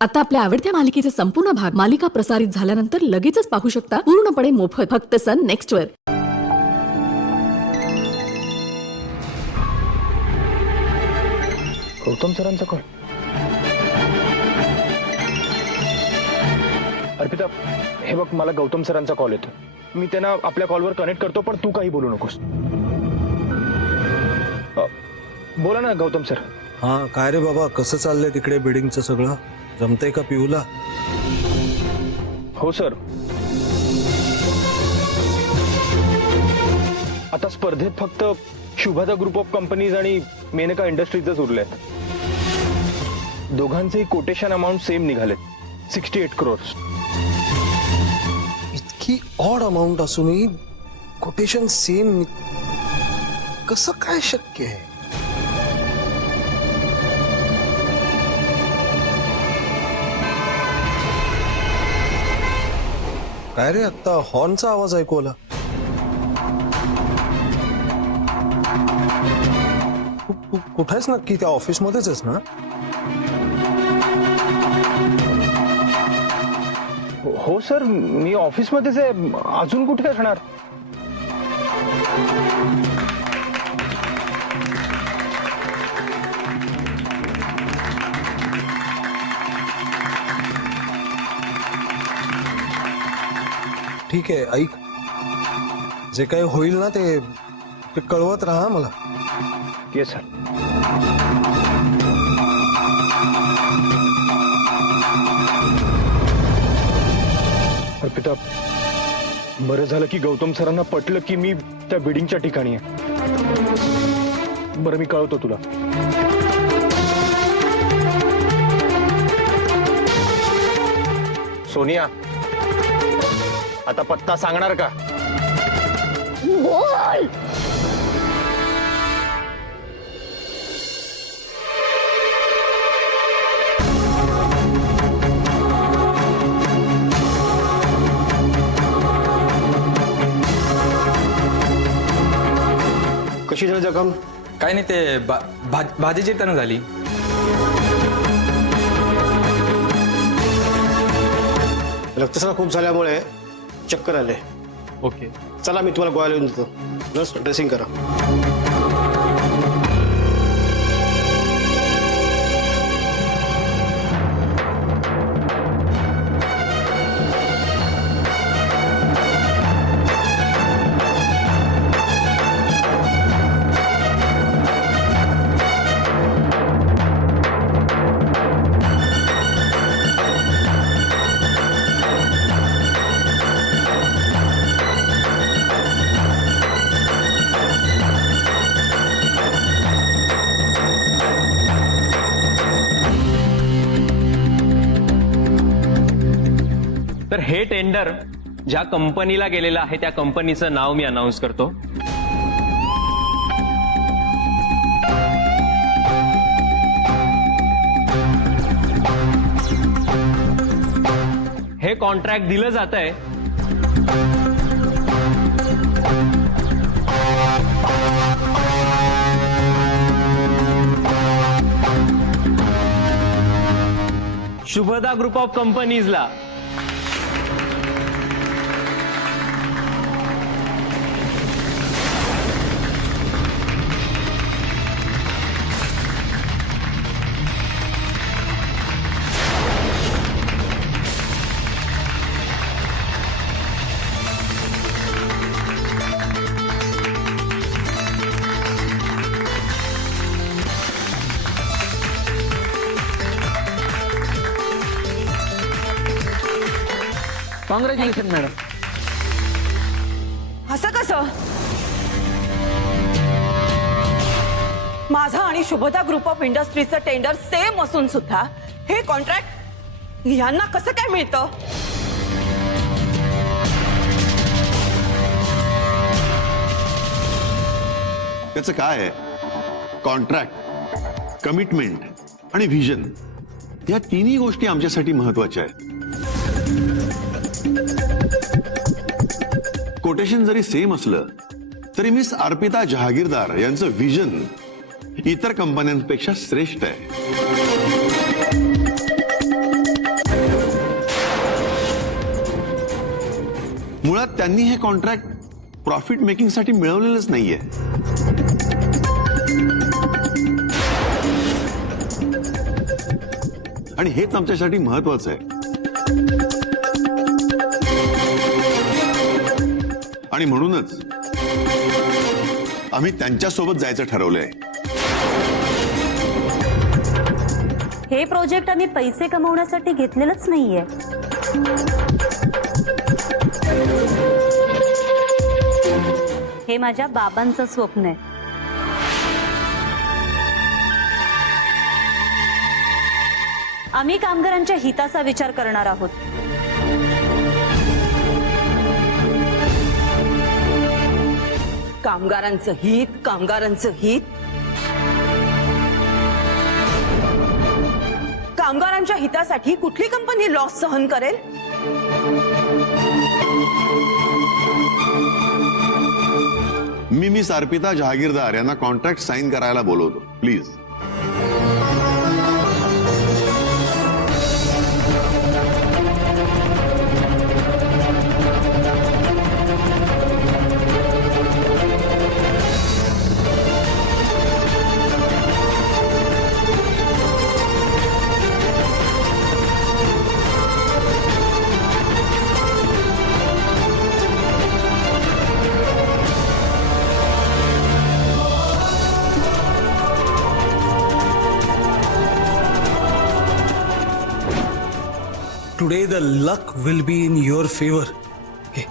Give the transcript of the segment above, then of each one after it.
आता आपल्या आवडत्या मालिकेचे संपूर्ण भाग मालिका प्रसारित झाल्यानंतर लगेचच पाहू शकता पूर्णपणे मोफत फक्त सन नेक्स्ट वर। गौतम सरांचा कॉल। अर्पिता हे बघ, मला गौतम सरांचा कॉल येतो। मी त्यांना आपल्या कॉलवर कनेक्ट करतो, पण तू काही बोलू नकोस। बोला ना गौतम सर। हाँ काय रे बाबा, कसं चाललंय तिकडे बिल्डिंगचं सगळं? जमतंय का पिऊला? हो सर, आता स्पर्धेत फक्त शुभदा ग्रुप ऑफ कंपनीज आणि मेनका इंडस्ट्रीजच उरलेत। दोघांचेही कोटेशन अमाउंट सेम निघालेत, 68 crores। इतकी ऑड अमाउंट असूनही कोटेशन सेम कसं काय शक्य आहे? काय रे, आता हॉर्नचा आवाज ऐकू आला। कुठे आहेस नक्की? त्या ऑफिस मध्येच आहेस ना? हो सर, मी ऑफिस मध्येच आहे। अजून कुठे असणार? ठीक आहे, ऐक, जे काही होईल ना ते कळवत राहा मला। Yes sir. अर्पिता, बरं झालं की गौतम सरांना पटलं की मी त्या बिल्डिंगच्या ठिकाणी आहे। बरं, मी कळवतो तुला। सोनिया, आता पत्ता सांगणार का? बोल। कशी झाली जखम? काय नाही, ते भाजी चिरताना झाली। रक्तस्राव खूप झाल्यामुळे चक्कर आले। ओके, चला मी तुम्हाला गोळ्या लिहून देतो, नर्स ड्रेसिंग करा। तर हे टेंडर ज्या कंपनीला गेलेलं आहे त्या कंपनीचं नाव मी अनाउन्स करतो। हे कॉन्ट्रॅक्ट दिलं जातंय शुभदा ग्रुप ऑफ कंपनीजला। Congratulation madam. असं कसं? माझा आणि शुभदा ग्रुप ऑफ इंडस्ट्रीजचं टेंडर सेम असून सुद्धा हे कॉन्ट्रॅक्ट यांना कसं काय मिळतं? त्याचं काय आहे? कॉन्ट्रॅक्ट, कमिटमेंट आणि व्हिजन या तिन्ही गोष्टी आमच्यासाठी महत्वाच्या आहेत। कोटेशन जरी सेम असलं तरी मिस अर्पिता जहागीरदार यांचं व्हिजन इतर कंपन्यांपेक्षा श्रेष्ठ आहे। मुळात त्यांनी हे कॉन्ट्रॅक्ट प्रॉफिट मेकिंगसाठी मिळवलेलंच नाहीये. आणि हेच आमच्यासाठी महत्वाचं आहे. आणि म्हणूनच आम्ही त्यांच्यासोबत जायचं ठरवलंय. हे प्रोजेक्ट आम्ही पैसे कमवण्यासाठी घेतलेलंच नाहीये. हे माझ्या बाबांचं स्वप्न आहे. आम्ही कामगारांच्या हिताचा विचार करणार आहोत. कामगारांचं हित, कामगारांचं हित. कामगारांच्या हितासाठी कुठली कंपनी लॉस सहन करेल? मी मिस अर्पिता जहागीरदार यांना कॉन्ट्रॅक्ट साईन करायला बोलवतो. Please. Today the luck will be in your favor. Okay.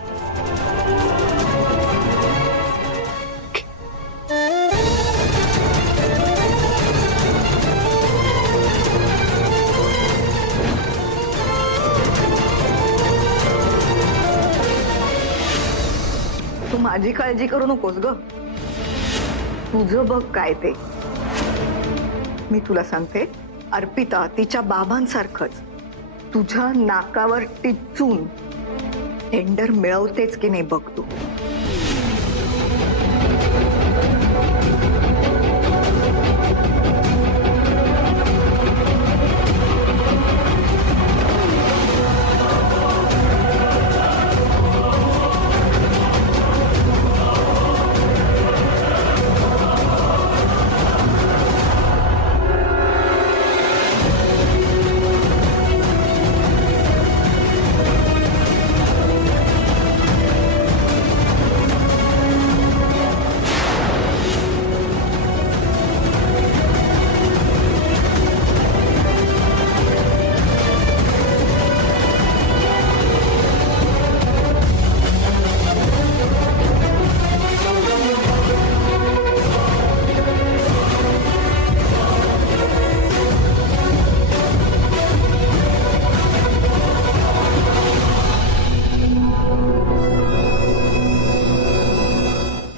तू माझी काळजी करू नकोस ग. तुझं बघ काय ते. मी तुला सांगते, अर्पिता तिच्या बाबांसारखंच तुझ्या नाकावर टिचून टेंडर मिळवतेच की नाही बघ तू.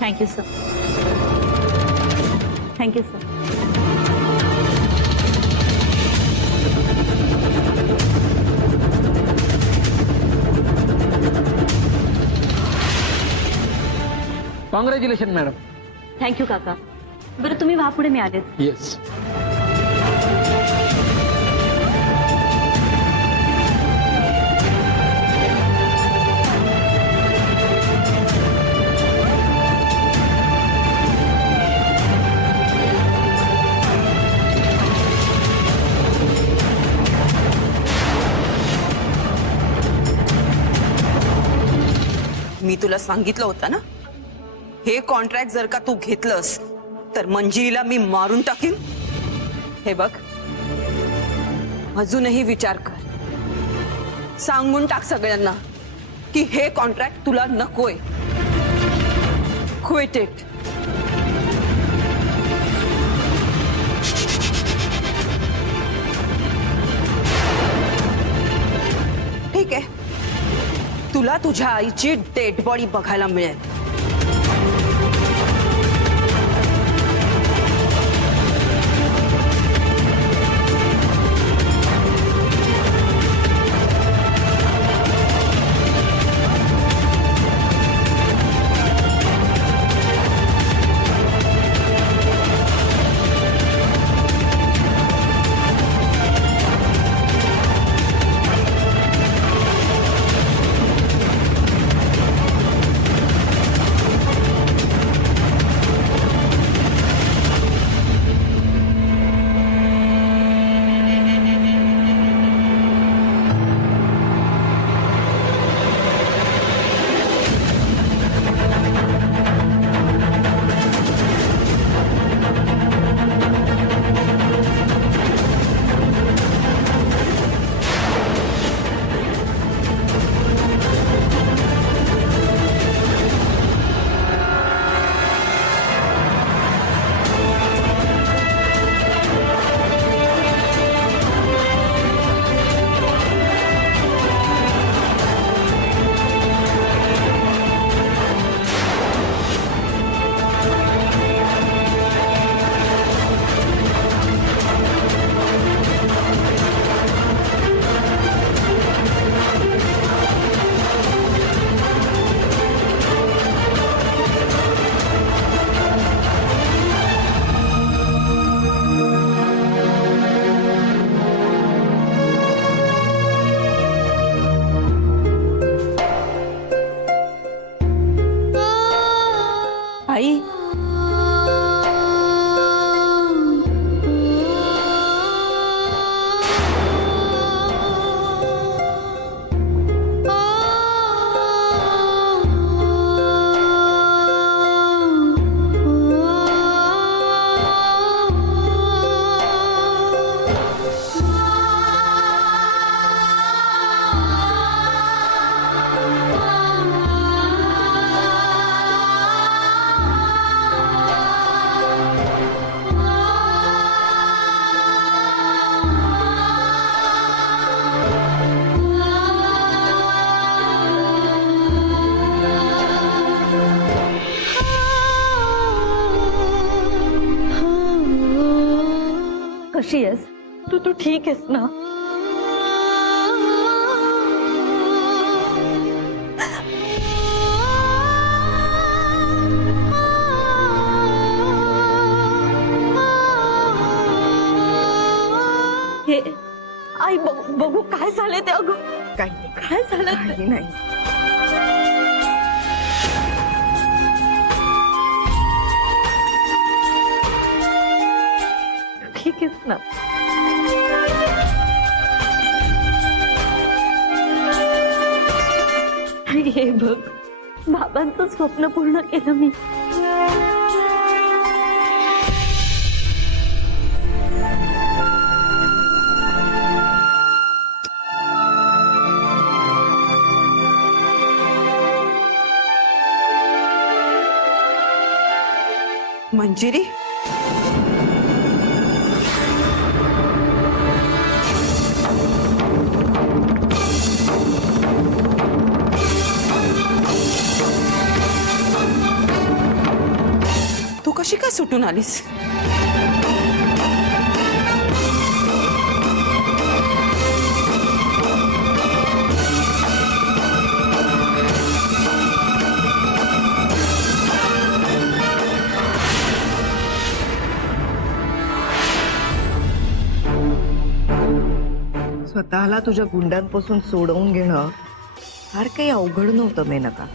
Thank you sir. Thank you sir. Congratulation madam. Thank you काका. बरं तुम्ही व्हा पुढे, मी आले. येस. मी तुला सांगितलं होतं ना, हे कॉन्ट्रॅक्ट जर का तू घेतलंस तर मंजिरीला मी मारून टाकीन. हे बघ, अजूनही विचार कर. सांगून टाक सगळ्यांना की हे कॉन्ट्रॅक्ट तुला नकोय. Quit it. ठीक आहे, तुला तुझ्या आईची डेड बॉडी बघायला मिळेल. कशी आहेस? तू ठीक आहेस ना? हे आई बघू काय झालंय ते. अगं काही नाही, काय झालं ते? काही नाही. ठीक आहेस ना? हे बघ, बाबांचं स्वप्न पूर्ण केलं मी. मंजिरी, तू कशी काय सुटून आलीस? स्वतःला तुझ्या गुंडांपासून सोडवून घेणं फार काही अवघड नव्हतं मेनका.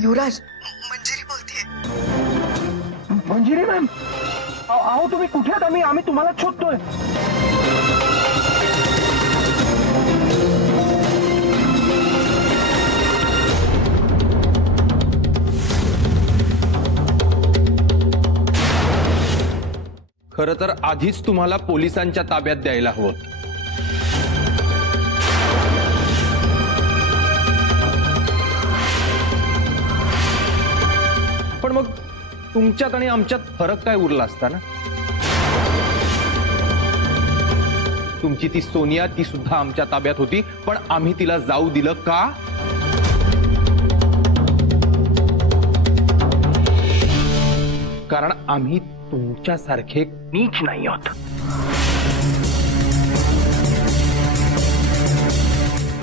युवराज, मंजिरी बोलतेय. मंजिरी मॅम, अहो तुम्ही कुठे आहात? आम्ही तुम्हाला शोधतोय. खरं तर आधीच तुम्हाला पोलिसांच्या ताब्यात द्यायला हवं. पण मग तुमच्यात आणि आमच्यात फरक काय उरला असता ना? तुमची ती सोनिया, ती सुद्धा आमच्या ताब्यात होती, पण आम्ही तिला जाऊ दिलं का? कारण आम्ही तुमच्यासारखे नीच नाही आहोत.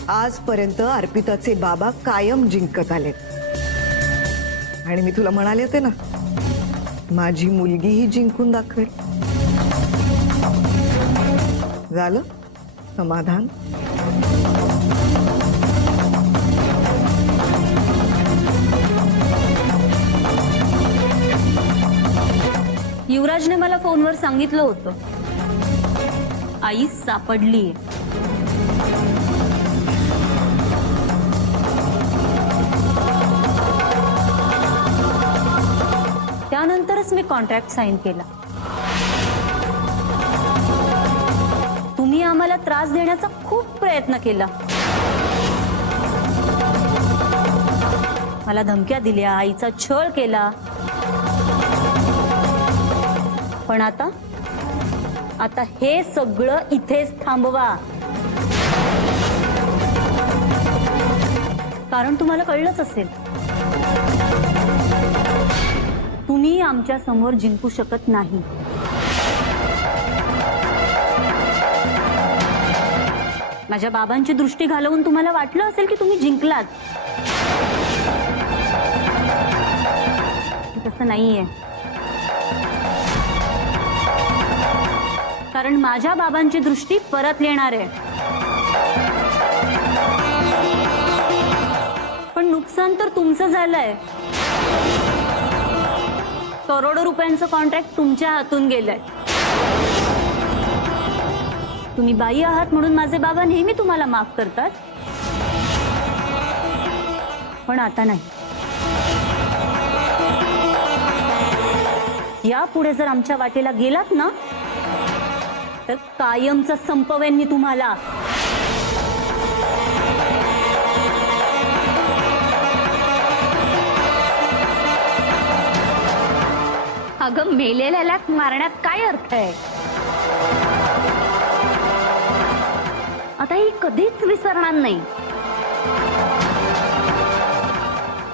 आजपर्यंत अर्पिताचे बाबा कायम जिंकत आलेत. आणि मी तुला म्हणाले होते ना, माझी मुलगीही जिंकून दाखवेल. झालं समाधान? युवराजने मला फोनवर सांगितलं होतं, आई सापडलीये. त्यानंतरच मी कॉन्ट्रॅक्ट साईन केला. तुम्ही आम्हाला त्रास देण्याचा खूप प्रयत्न केला. मला धमक्या दिल्या, आईचा छळ केला. पण आता हे सगळं इथेच थांबवा. कारण तुम्हाला कळलंच असेल, तुम्ही आमच्या समोर जिंकू शकत नाही. माझ्या बाबांची दृष्टी घालवून तुम्हाला वाटलं असेल की तुम्ही जिंकलात. तसं नाहीये. कारण माझ्या बाबांची दृष्टी परत येणार आहे. पण नुकसान तर तुमचं झालंय. करोडो रुपयांचं कॉन्ट्रॅक्ट तुमच्या हातून गेलंय. तुम्ही बाई आहात म्हणून माझे बाबा नेहमी तुम्हाला माफ करतात, पण आता नाही. यापुढे जर आमच्या वाटेला गेलात ना तर कायमचं संपवेन मी तुम्हाला. अगं मेलेल्याला मारण्यात काय अर्थ आहे? आता ही कधीच विसरणार नाही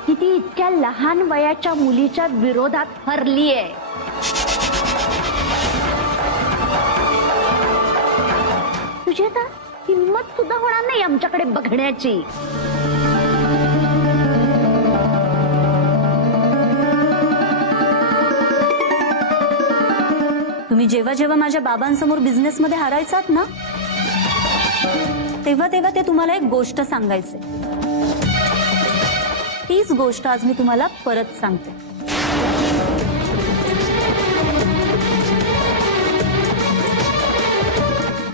की ती इतक्या लहान वयाच्या मुलीच्या विरोधात हरलीये. तुझी आता हिंमत सुद्धा होणार नाही आमच्याकडे बघण्याची. तुम्ही जेव्हा जेव्हा माझ्या बाबांसमोर बिझनेसमध्ये हारायचात ना तेव्हा तेव्हा ते तुम्हाला एक गोष्ट सांगायचे. तीच गोष्ट आज मी तुम्हाला परत सांगते.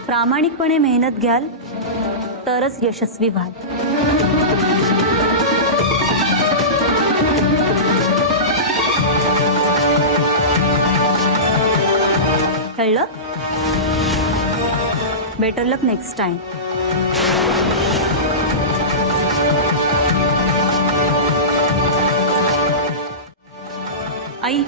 प्रामाणिकपणे मेहनत घ्याल तरच यशस्वी व्हाल. कळलं? बेटर लक नेक्स्ट टाइम. आई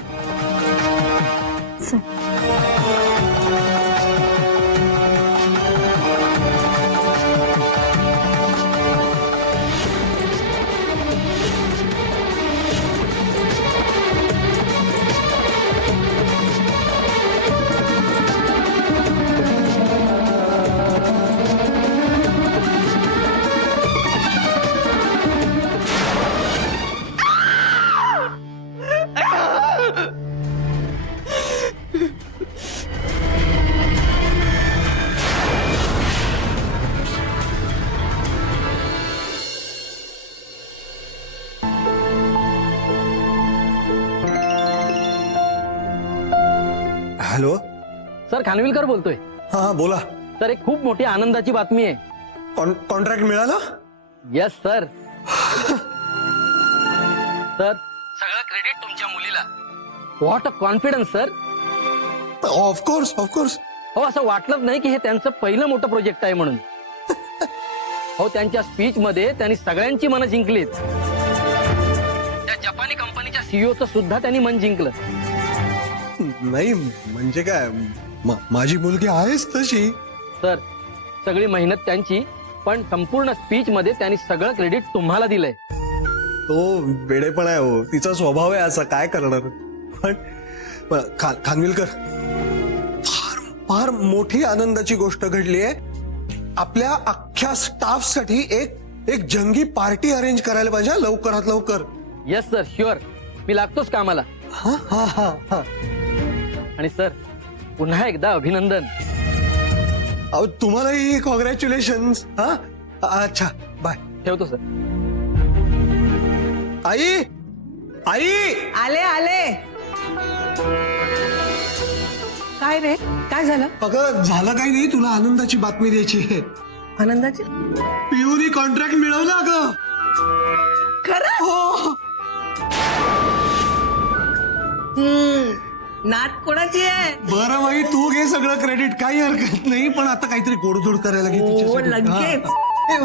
हॅलो. सर खानविलकर बोलतोय. हा बोला. सर एक खूप मोठी आनंदाची बातमी आहे. कॉन्ट्रॅक्ट मिळाला? Yes sir. सर सगळं क्रेडिट तुमच्या मुलीला. What a confidence sir. Of course of course. हो असं वाटलंच नाही की हे त्यांचं पहिलं मोठं प्रोजेक्ट आहे म्हणून. हो त्यांच्या स्पीच मध्ये त्यांनी सगळ्यांची मनं जिंकलीत. त्या जपानी कंपनीच्या सीईओचं सुद्धा त्यांनी मन जिंकलं. नाही म्हणजे काय, माझी मुलगी आहेच तशी. सर सगळी मेहनत त्यांची, पण संपूर्ण स्पीच मध्ये त्यांनी सगळं क्रेडिट तुम्हाला दिलंय. तो वेडेपण आहे हो, तिचा स्वभाव आहे असा, काय करणार. पण खानविलकर फार फार मोठी आनंदाची गोष्ट घडली आहे. आपल्या अख्ख्या स्टाफ साठी एक जंगी पार्टी अरेंज करायला पाहिजे लवकरात लवकर. Yes sir sure. मी लागतोच कामाला. हा हा हा हा. आणि सर पुन्हा एकदा अभिनंदन. अहो तुम्हालाही कॉंग्रॅच्युलेशन. हा अच्छा बाय. ठेवतो सर. आई आई आले आले. काय रे, काय झालं? अगं झालं काही नाही, तुला आनंदाची बातमी द्यायची आहे. आनंदाची? पीयूनी कॉन्ट्रॅक्ट मिळवलं अगं. खरं? हो. नात कोणाची आहे? बरं बाई तू घे सगळं क्रेडिट, काही हरकत नाही. पण आता काहीतरी गोडधोड करायला घे तिच्यासाठी. लगेच. हा. ए,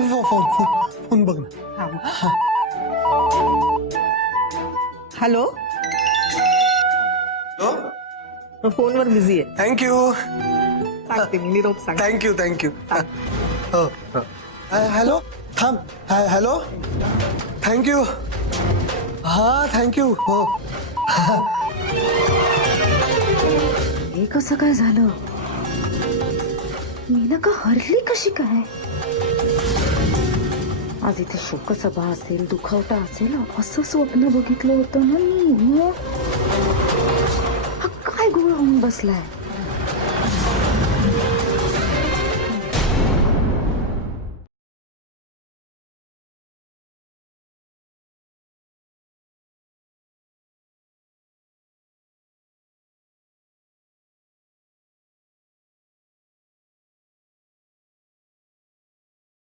फोन बघ ना. हॅलो. फोनवर बिझी आहे. थँक्यू. सांगते मी, निरोप सांग. थँक्यू. हॅलो थांब. Hello thank you. हा थँक्यू. हो हे कसं काय झालं? मेनका हरली कशी काय? आज इथे शोकसभा असेल, दुखावटा असेल असं स्वप्न बघितलं होतं ना मी. हा काय गोळ होऊन बसलाय?